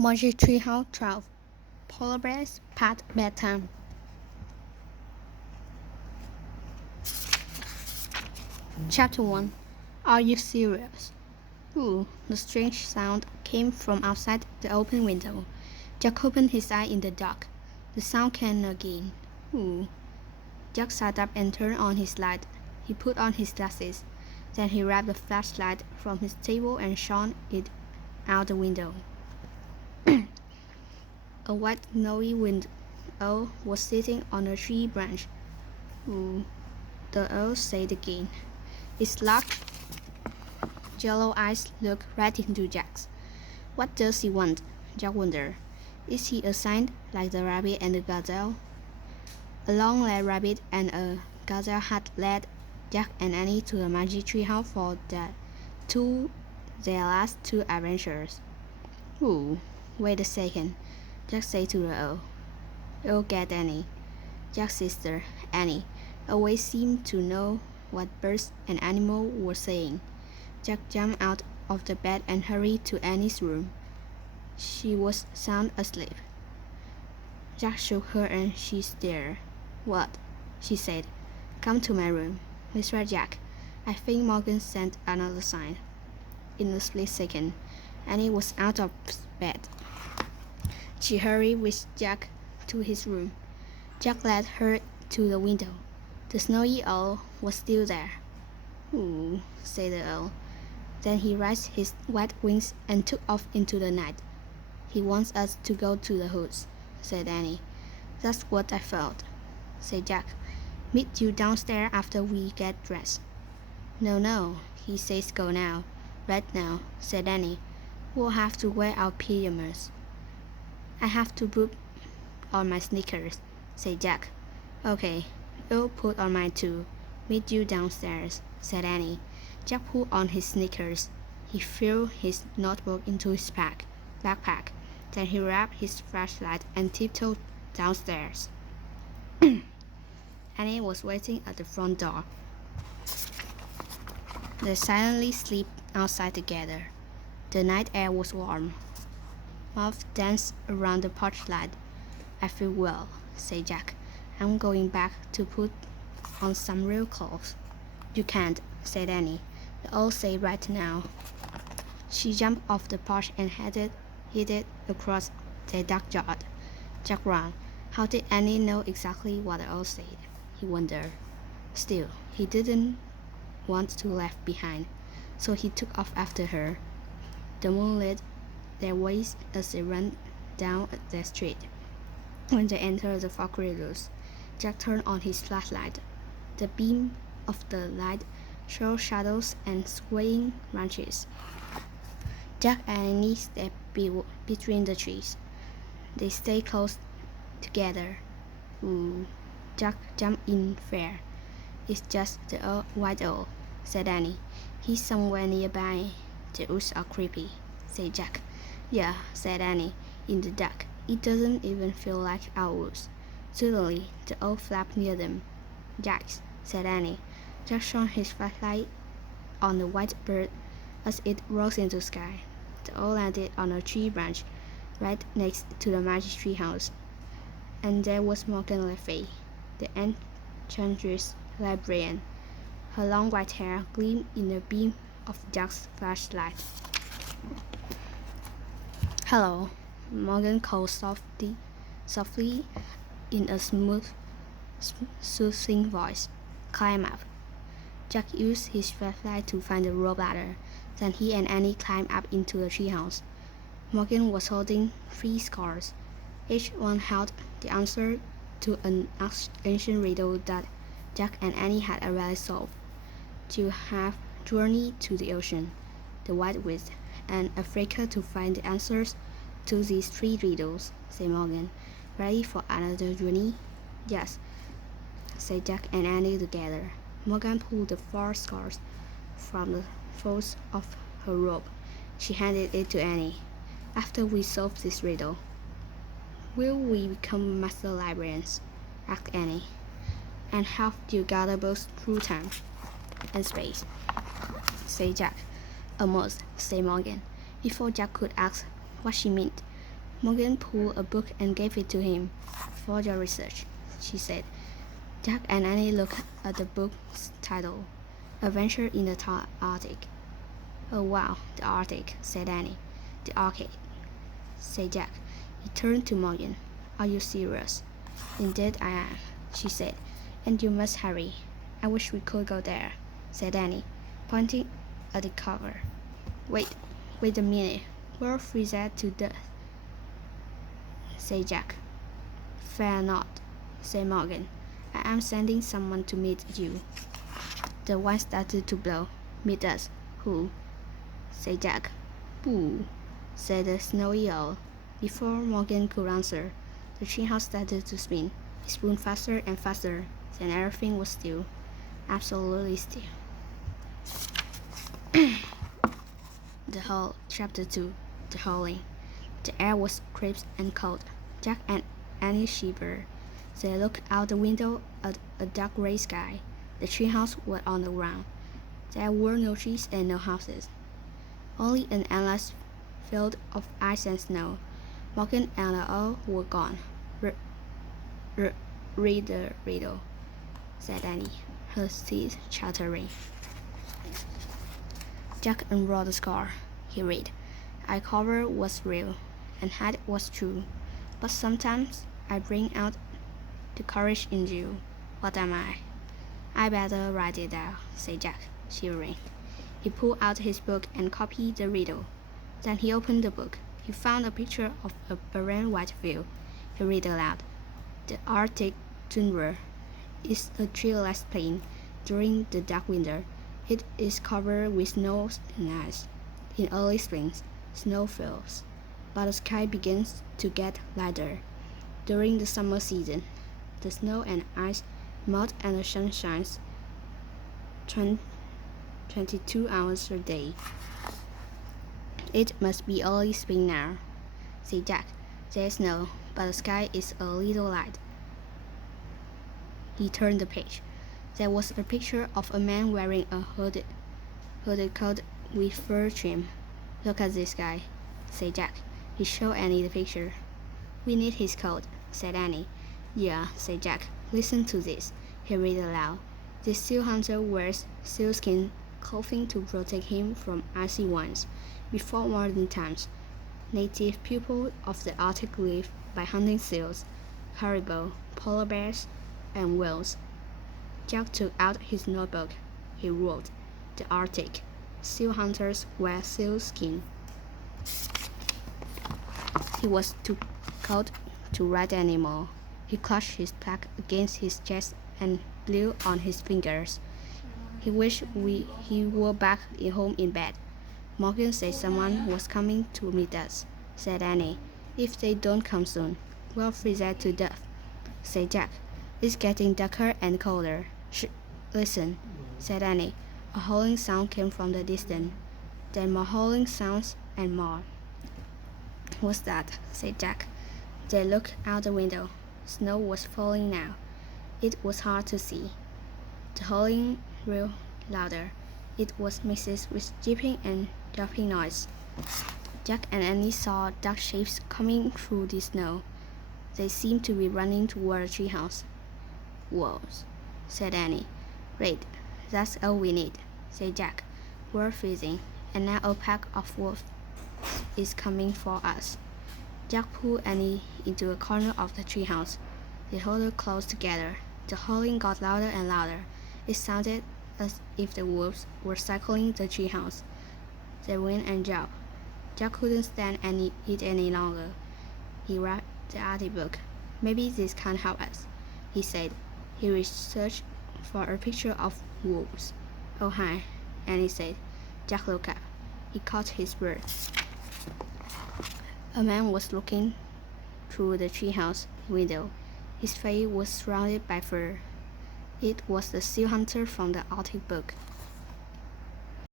Magic Treehouse 12. Polar Bears Past Bedtime. Chapter 1. Are you serious? Ooh, the strange sound came from outside the open window. Jack opened his eye in the dark. The sound came again. Ooh. Jack sat up and turned on his light. He put on his glasses. Then he grabbed the flashlight from his table and shone it out the window. A white snowy wind owl was sitting on a tree branch. Ooh, the owl said again. Its large yellow eyes looked right into Jack's. What does he want? Jack wondered. Is he a saint like the rabbit and the gazelle? A long-legged rabbit and a gazelle had led Jack and Annie to the magic treehouse for their last two adventures. Ooh, wait a second, Jack said to the owl. You'll get Annie. Jack's sister, Annie, always seemed to know what birds and animals were saying. Jack jumped out of the bed and hurried to Annie's room. She was sound asleep. Jack shook her and she stared. What? She said. Come to my room. Mr. Jack, I think Morgan sent another sign. In a split second, Annie was out of bed. She hurried with Jack to his room. Jack led her to the window. The snowy owl was still there. Ooh, said the owl. Then he raised his white wings and took off into the night. He wants us to go to the woods, said Annie. That's what I felt, said Jack. Meet you downstairs after we get dressed. No, he says go now. Right now, said Annie. We'll have to wear our pajamas. I have to put on my sneakers, said Jack. Okay, I'll put on mine too. Meet you downstairs, said Annie. Jack put on his sneakers. He threw his notebook into his backpack. Then he grabbed his flashlight and tiptoed downstairs. Annie was waiting at the front door. They silently slept outside together. The night air was warm. Moths danced around the porch light. I feel well, said Jack. I'm going back to put on some real clothes. You can't, said Annie. The owl said right now. She jumped off the porch and headed across the dark yard. Jack ran. How did Annie know exactly what the owl said? He wondered. Still, he didn't want to left behind, so he took off after her. The moon lit their ways as they ran down the street. When they entered the far corridors, Jack turned on his flashlight. The beam of the light showed shadows and swaying branches. Jack and Annie stepped between the trees. They stayed close together. Ooh, Jack jumped in fear. It's just the white owl, said Annie. He's somewhere nearby. The woods are creepy, said Jack. Yeah, said Annie. In the dark, it doesn't even feel like our woods. Suddenly, the owl flapped near them. Yikes, said Annie. Jack shone his flashlight on the white bird as it rose into the sky. The owl landed on a tree branch right next to the magic tree house. And there was Morgan Le Fay, the enchantress librarian. Her long white hair gleamed in the beam of Jack's flashlight. Hello, Morgan called softly in a smooth, soothing voice. Climb up. Jack used his flashlight to find the rope ladder. Then he and Annie climbed up into the treehouse. Morgan was holding 3 scars. Each one held the answer to an ancient riddle that Jack and Annie had already solved. To have journeyed to the ocean, the White West, and Africa to find the answers to these 3 riddles, said Morgan. Ready for another journey? Yes, said Jack and Annie together. Morgan pulled the 4 scars from the folds of her robe. She handed it to Annie. After we solve this riddle, will we become master librarians? Asked Annie. And help you gather both through time and space, said Jack. Almost, said Morgan. Before Jack could ask what she meant, Morgan pulled a book and gave it to him. For your research, she said. Jack and Annie looked at the book's title, Adventure in the Arctic. Oh wow, the Arctic, said Annie. The Arctic, said Jack. He turned to Morgan. Are you serious? Indeed I am, she said. And you must hurry. I wish we could go there, said Annie, pointing at the cover. Wait a minute. We'll freeze to death, said Jack. Fear not, said Morgan. I am sending someone to meet you. The wine started to blow. Meet us. Who? Said Jack. Boo, said the snowy owl. Before Morgan could answer, the treehouse started to spin. It spun faster and faster. Then everything was still. Absolutely still. Chapter 2. The Howling. The air was crisp and cold. Jack and Annie shivered. They looked out the window at a dark gray sky. The treehouse was on the ground. There were no trees and no houses. Only an endless field of ice and snow. Morgan and the owl were gone. Read the riddle, said Annie, her teeth chattering. Jack unrolled the scar. He read. I cover was real, and had was true. But sometimes I bring out the courage in you. What am I? I better write it down, said Jack, shivering. He pulled out his book and copied the riddle. Then he opened the book. He found a picture of a barren white field. He read aloud. The Arctic tundra is a treeless plain during the dark winter. It is covered with snow and ice. In early spring, snow falls, but the sky begins to get lighter. During the summer season, the snow and ice melt and the sun shines 22 hours a day. It must be early spring now, said Jack. There is snow, but the sky is a little light. He turned the page. There was a picture of a man wearing a hooded coat with fur trim. Look at this guy, said Jack. He showed Annie the picture. We need his coat, said Annie. Yeah, said Jack. Listen to this. He read aloud. This seal hunter wears sealskin clothing to protect him from icy winds. Before modern times, native people of the Arctic lived by hunting seals, caribou, polar bears, and whales. Jack took out his notebook. He wrote, The Arctic. Seal hunters wear sealskin. He was too cold to write anymore. He clutched his pack against his chest and blew on his fingers. He wished he were back home in bed. Morgan said someone was coming to meet us, said Annie. If they don't come soon, we'll freeze to death, said Jack. It's getting darker and colder. Shh, listen, said Annie. A howling sound came from the distance. Then more howling sounds and more. What's that? Said Jack. They looked out the window. Snow was falling now. It was hard to see. The howling grew louder. It was mixed with jipping and jumping noise. Jack and Annie saw dark shapes coming through the snow. They seemed to be running toward the treehouse. Wolves, said Annie. Great, that's all we need, said Jack. We're freezing, and now a pack of wolves is coming for us. Jack pulled Annie into a corner of the treehouse. They huddled close together. The howling got louder and louder. It sounded as if the wolves were circling the treehouse. They whined and jumped. Jack couldn't stand it any longer. He read the Arctic book. Maybe this can help us, he said. He researched for a picture of wolves. Oh, hi, Annie said. Jack looked up. He caught his breath. A man was looking through the treehouse window. His face was surrounded by fur. It was the seal hunter from the Arctic book.